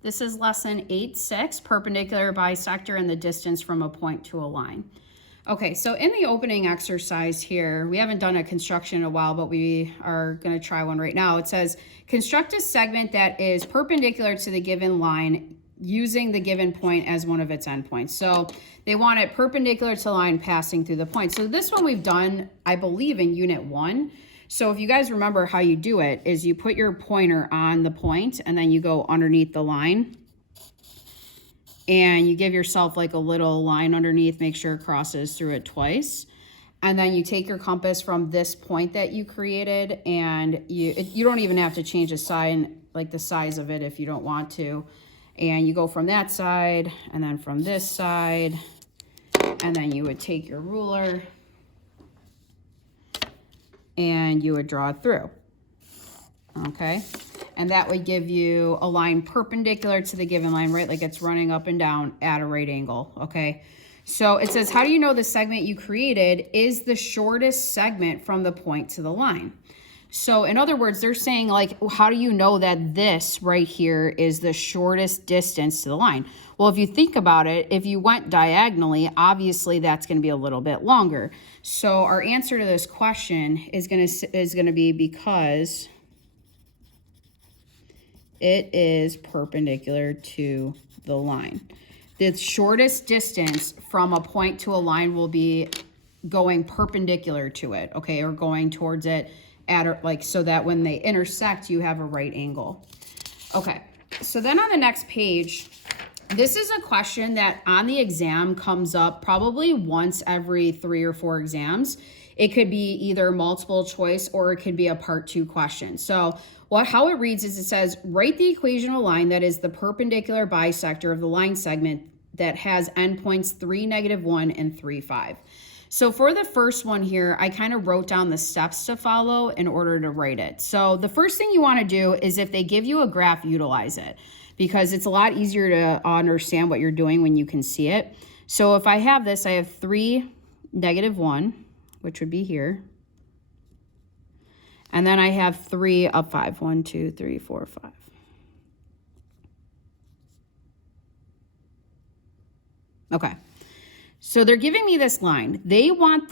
This is lesson 8-6, perpendicular bisector and the distance from a point to a line. Okay, so in the opening exercise here, we haven't done a construction in a while, but we are going to try one right now. It says, construct a segment that is perpendicular to the given line using the given point as one of its endpoints. So they want it perpendicular to the line passing through the point. So this one we've done, I believe, in Unit 1. So if you guys remember how you do it, is you put your pointer on the point and then you go underneath the line. And you give yourself like a little line underneath, make sure it crosses through it twice. And then you take your compass from this point that you created, and you don't even have to change the sign, like the size of it if you don't want to. And you go from that side, and then from this side, and then you would take your ruler and you would draw it through, okay? And that would give you a line perpendicular to the given line, right? Like it's running up and down at a right angle, okay? So it says, how do you know the segment you created is the shortest segment from the point to the line? So in other words, they're saying like, how do you know that this right here is the shortest distance to the line? Well, if you think about it, if you went diagonally, obviously that's going to be a little bit longer. So our answer to this question is going to be because it is perpendicular to the line. The shortest distance from a point to a line will be going perpendicular to it, okay, or going towards it at like so that when they intersect, you have a right angle. Okay, so then on the next page, this is a question that on the exam comes up probably once every 3 or 4 exams. It could be either multiple choice or it could be a part 2 question. So how it reads is it says, write the equation of a line that is the perpendicular bisector of the line segment that has endpoints 3, -1, and 3, 5. So for the first one here, I kind of wrote down the steps to follow in order to write it. So the first thing you want to do is if they give you a graph, utilize it, because it's a lot easier to understand what you're doing when you can see it. So if I have this, I have 3, -1, which would be here. And then I have 3 up 5. 1, 2, 3, 4, 5. Okay. So they're giving me this line. They want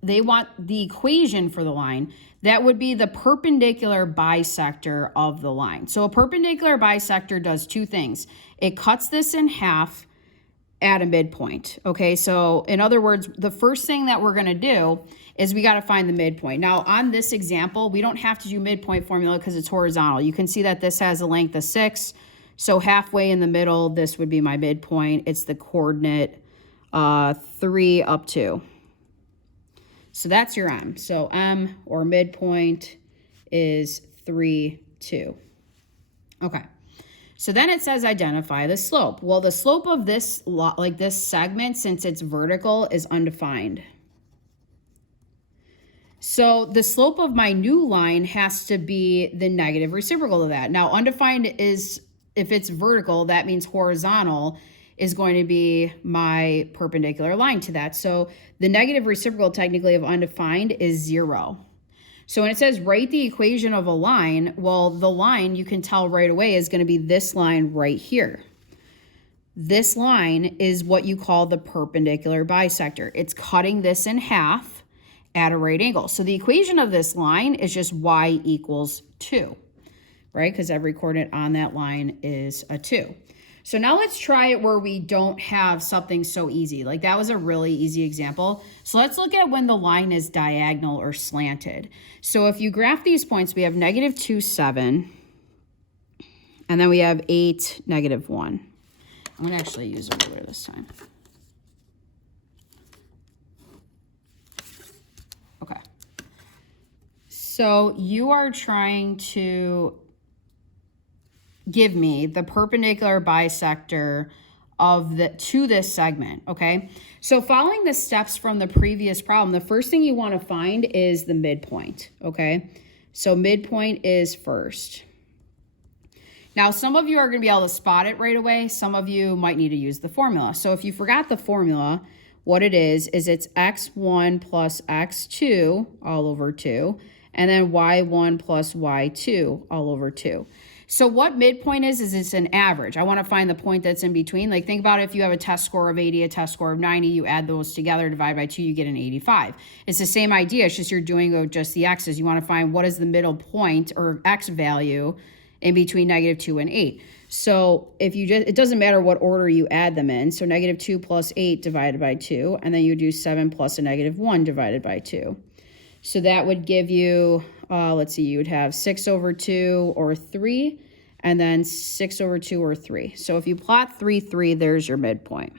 they want the equation for the line that would be the perpendicular bisector of the line. So a perpendicular bisector does 2 things. It cuts this in half at a midpoint, okay? So in other words, the first thing that we're gonna do is we gotta find the midpoint. Now on this example, we don't have to do midpoint formula because it's horizontal. You can see that this has a length of 6. So halfway in the middle, this would be my midpoint. It's the coordinate 3 up 2. So that's your M. So M, or midpoint, is 3, 2. Okay. So then it says identify the slope. Well, the slope of this segment, since it's vertical, is undefined. So the slope of my new line has to be the negative reciprocal of that. Now, undefined is, if it's vertical, that means horizontal is going to be my perpendicular line to that. So the negative reciprocal technically of undefined is 0. So when it says write the equation of a line, well, the line you can tell right away is going to be this line right here. This line is what you call the perpendicular bisector. It's cutting this in half at a right angle. So the equation of this line is just y equals 2, right? Because every coordinate on that line is a 2. So now let's try it where we don't have something so easy. Like that was a really easy example. So let's look at when the line is diagonal or slanted. So if you graph these points, we have -2, 7, and then we have 8, -1. I'm gonna actually use a ruler this time. Okay. So you are trying to give me the perpendicular bisector to this segment, okay? So following the steps from the previous problem, the first thing you want to find is the midpoint, okay? So midpoint is first. Now, some of you are going to be able to spot it right away. Some of you might need to use the formula. So if you forgot the formula, what it is it's x1 plus x2 all over 2, and then y1 plus y2 all over 2. So what midpoint is it's an average. I want to find the point that's in between. Like think about if you have a test score of 80, a test score of 90, you add those together, divide by 2, you get an 85. It's the same idea. It's just you're doing just the x's. You want to find what is the middle point or x value in between -2 and 8. So if you just, it doesn't matter what order you add them in. So -2 plus 8 divided by 2, and then you do 7 plus a -1 divided by 2. So that would give you, let's see, you would have 6/2 or 3, and then 6/2 or 3. So if you plot 3, 3, there's your midpoint,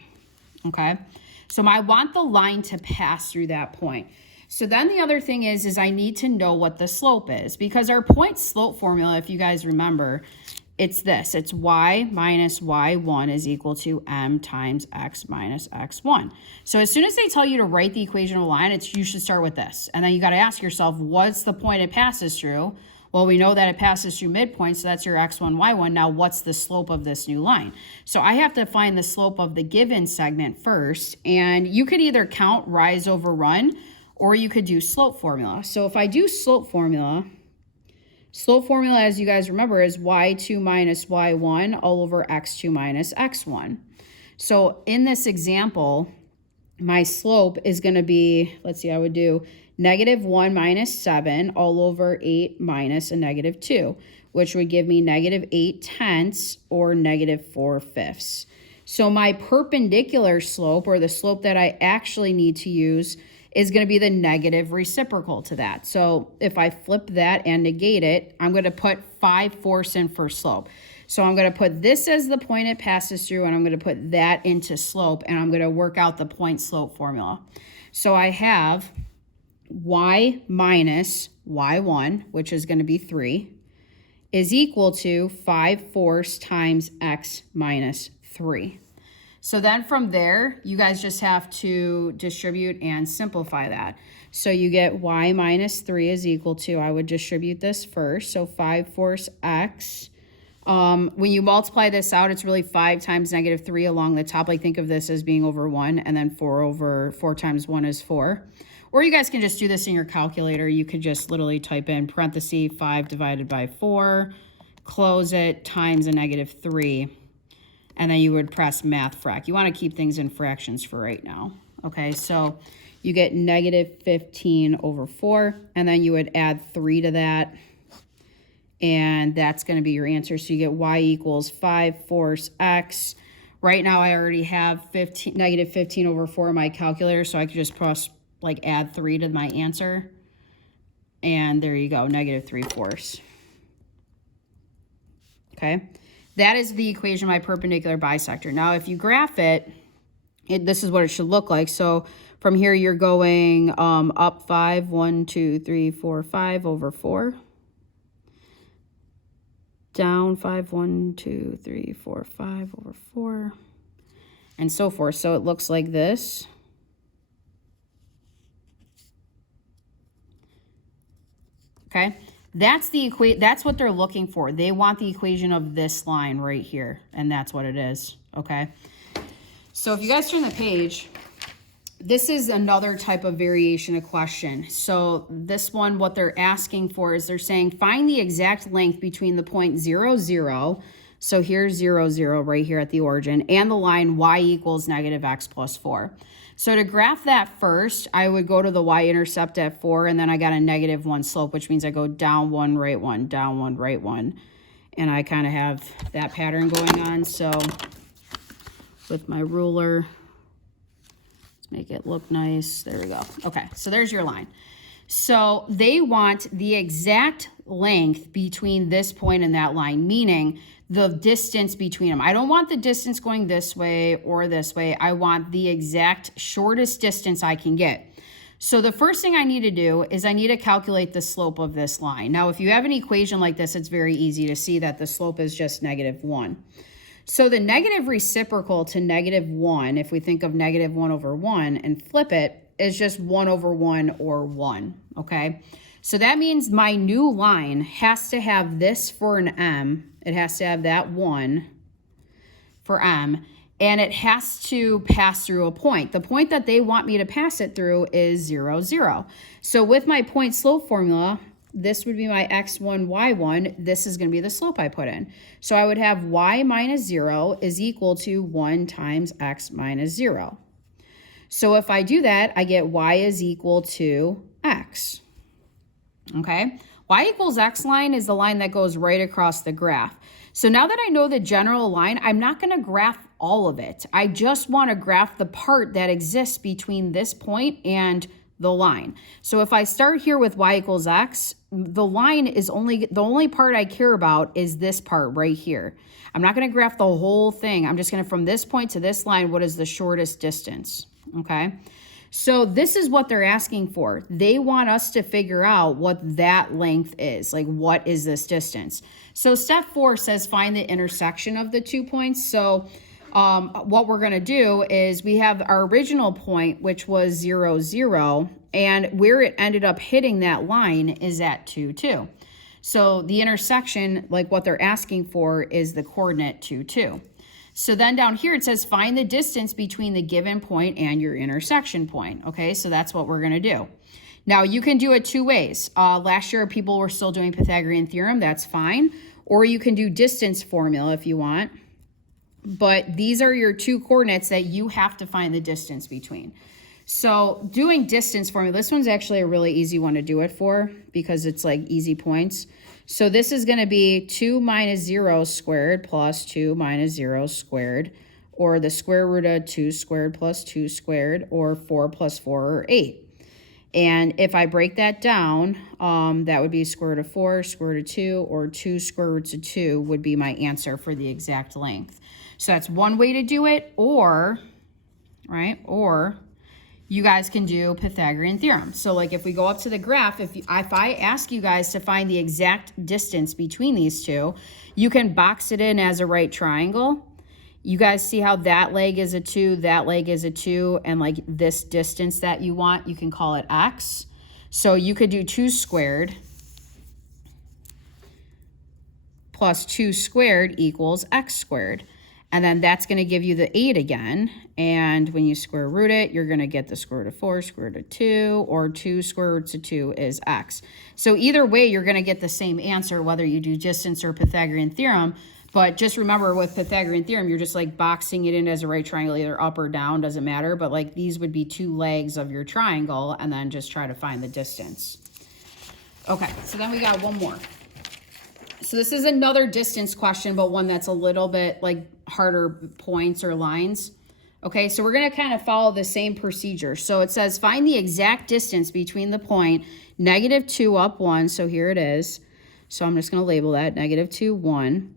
okay? So I want the line to pass through that point. So then the other thing is I need to know what the slope is, because our point slope formula, if you guys remember, it's this. It's y minus y1 is equal to m times x minus x1. So as soon as they tell you to write the equation of a line, you should start with this. And then you got to ask yourself, what's the point it passes through? Well, we know that it passes through midpoint, so that's your x1, y1. Now, what's the slope of this new line? So I have to find the slope of the given segment first. And you could either count rise over run, or you could do slope formula. So if I do slope formula, as you guys remember, is y2 minus y1 all over x2 minus x1. So in this example, my slope is going to be, let's see, I would do -1 minus 7 all over 8 minus a -2, which would give me -8/10 or -4/5. So my perpendicular slope, or the slope that I actually need to use, is going to be the negative reciprocal to that. So if I flip that and negate it, I'm going to put 5/4 in for slope. So I'm going to put this as the point it passes through, and I'm going to put that into slope, and I'm going to work out the point slope formula. So I have y minus y1, which is going to be 3, is equal to 5/4 times x minus 3. So then from there, you guys just have to distribute and simplify that. So you get y minus 3 is equal to, I would distribute this first, so 5/4 x. When you multiply this out, it's really 5 times -3 along the top. Like think of this as being over 1, and then 4 times 1 is 4. Or you guys can just do this in your calculator. You could just literally type in parentheses 5 divided by 4, close it, times a -3. And then you would press math frac. You want to keep things in fractions for right now. Okay, so you get -15 over 4, and then you would add 3 to that, and that's going to be your answer. So you get y equals 5/4 x. Right now I already have -15 over 4 in my calculator, so I could just press, like, add 3 to my answer. And there you go, -3/4. Okay. That is the equation of my perpendicular bisector. Now, if you graph it, this is what it should look like. So from here, you're going up 5, 1, 2, 3, 4, 5 over 4. Down 5, 1, 2, 3, 4, 5 over 4. And so forth. So it looks like this. Okay. That's what they're looking for. They want the equation of this line right here, and that's what it is, okay? So if you guys turn the page, this is another type of variation of question. So this one, what they're asking for is they're saying find the exact length between the point 0, 0, so here's 0, 0 right here at the origin, and the line y equals -x plus 4. So to graph that first, I would go to the y-intercept at 4, and then I got a -1 slope, which means I go down 1, right 1, down 1, right 1. And I kind of have that pattern going on. So with my ruler, let's make it look nice. There we go. Okay, so there's your line. So they want the exact length between this point and that line, meaning the distance between them. I don't want the distance going this way or this way. I want the exact shortest distance I can get. So the first thing I need to do is I need to calculate the slope of this line. Now, if you have an equation like this, it's very easy to see that the slope is just -1. So the negative reciprocal to -1, if we think of -1 over 1 and flip it, is just 1 over 1 or 1, okay? So that means my new line has to have this for an m. It has to have that 1 for m, and it has to pass through a point. The point that they want me to pass it through is 0, 0. So with my point slope formula, this would be my x1, y1. This is going to be the slope I put in. So I would have y minus 0 is equal to 1 times x minus 0. So if I do that, I get y is equal to x. Okay? Y equals x line is the line that goes right across the graph. So now that I know the general line, I'm not going to graph all of it. I just want to graph the part that exists between this point and the line. So if I start here with y equals x, the line is the only part I care about is this part right here. I'm not going to graph the whole thing. I'm just going to, from this point to this line, what is the shortest distance? Okay. So this is what they're asking for. They want us to figure out what that length is. Like, what is this distance? So step 4 says find the intersection of the 2 points. So what we're going to do is we have our original point, which was 0, 0, and where it ended up hitting that line is at 2, 2. So the intersection, like what they're asking for, is the coordinate 2, 2. So then down here it says find the distance between the given point and your intersection point. Okay, so that's what we're going to do. Now you can do it 2 ways. Last year people were still doing Pythagorean theorem. That's fine. Or you can do distance formula if you want. But these are your 2 coordinates that you have to find the distance between. So doing distance formula, this one's actually a really easy one to do it for because it's like easy points. So this is going to be 2 minus 0 squared plus 2 minus 0 squared, or the square root of 2 squared plus 2 squared, or 4 plus 4, or 8. And if I break that down, that would be square root of 4, square root of 2, or 2 square roots of 2 would be my answer for the exact length. So that's one way to do it, or you guys can do Pythagorean theorem. So like if we go up to the graph, if I ask you guys to find the exact distance between these two, you can box it in as a right triangle. You guys see how that leg is a 2, that leg is a 2, and like this distance that you want, you can call it x. So you could do 2 squared plus 2 squared equals x squared. And then that's going to give you the 8 again. And when you square root it, you're going to get the square root of 4, square root of 2, or 2 square roots of 2 is x. So either way, you're going to get the same answer, whether you do distance or Pythagorean theorem. But just remember with Pythagorean theorem, you're just like boxing it in as a right triangle, either up or down, doesn't matter. But like these would be 2 legs of your triangle, and then just try to find the distance. Okay, so then we got one more. So this is another distance question, but one that's a little bit like harder points or lines. Okay, so we're going to kind of follow the same procedure. So it says find the exact distance between the point -2 up 1. So here it is. So I'm just going to label that -2, 1.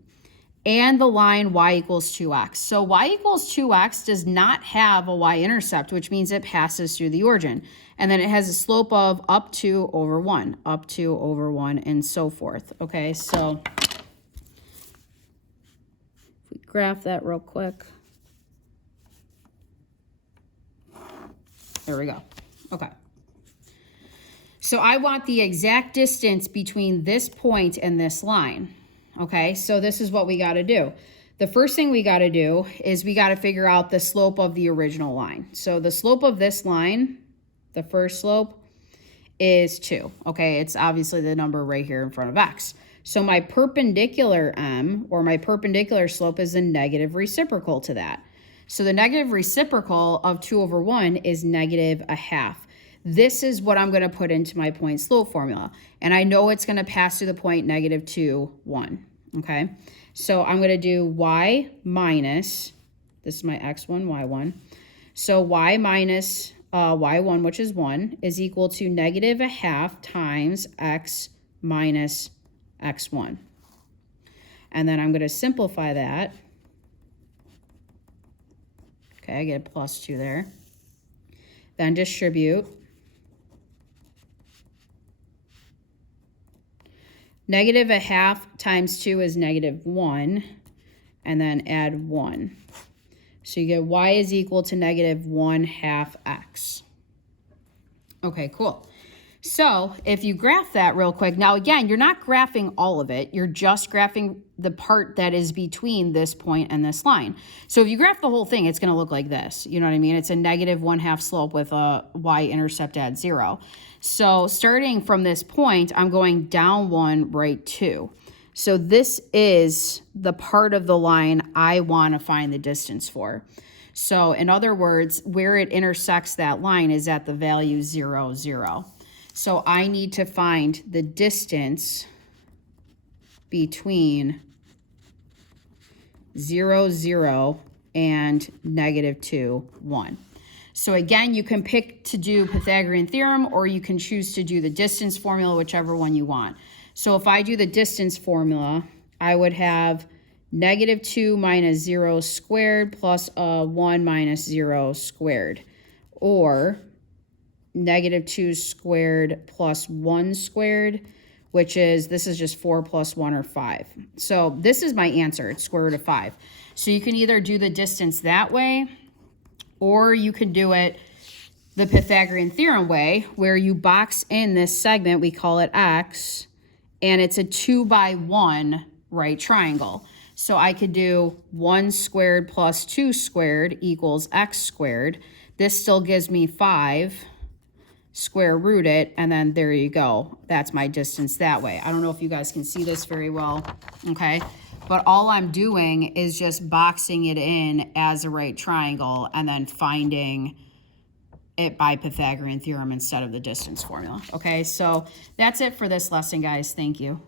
And the line y equals 2x. So y equals 2x does not have a y-intercept, which means it passes through the origin. And then it has a slope of up 2 over 1, up 2 over 1, and so forth. Okay, so if we graph that real quick. There we go. Okay. So I want the exact distance between this point and this line. Okay, so this is what we got to do. The first thing we got to do is we got to figure out the slope of the original line. So the slope of this line, the first slope, is 2. Okay, it's obviously the number right here in front of x. So my perpendicular m, or my perpendicular slope, is a negative reciprocal to that. So the negative reciprocal of 2 over 1 is -1/2. This is what I'm going to put into my point slope formula. And I know it's going to pass through the point -2, 1. Okay, so I'm going to do y minus, this is my x1, y1. So y minus y1, which is 1, is equal to -1/2 times x minus x1. And then I'm going to simplify that. Okay, I get a +2 there. Then distribute. -1/2 times 2 is -1, and then add 1. So you get y is equal to -1/2 x. Okay, cool. So if you graph that real quick, now again, you're not graphing all of it. You're just graphing the part that is between this point and this line. So if you graph the whole thing, it's going to look like this. You know what I mean? It's a -1/2 slope with a y-intercept at 0. So starting from this point, I'm going down 1, right 2. So this is the part of the line I want to find the distance for. So in other words, where it intersects that line is at the value 0, 0. So I need to find the distance between 0, 0 and -2, 1. So again, you can pick to do Pythagorean theorem, or you can choose to do the distance formula, whichever one you want. So if I do the distance formula, I would have -2 minus 0 squared plus 1 minus 0 squared, or -2 squared plus 1 squared, which is, this is just 4 plus 1 or 5. So this is my answer. It's square root of 5. So you can either do the distance that way, or you can do it the Pythagorean theorem way, where you box in this segment, we call it x, and it's a 2 by 1 right triangle. So I could do 1 squared plus 2 squared equals x squared. This still gives me 5. Square root it, and then there you go. That's my distance that way. I don't know if you guys can see this very well, okay? But all I'm doing is just boxing it in as a right triangle and then finding it by Pythagorean theorem instead of the distance formula, okay? So that's it for this lesson, guys. Thank you.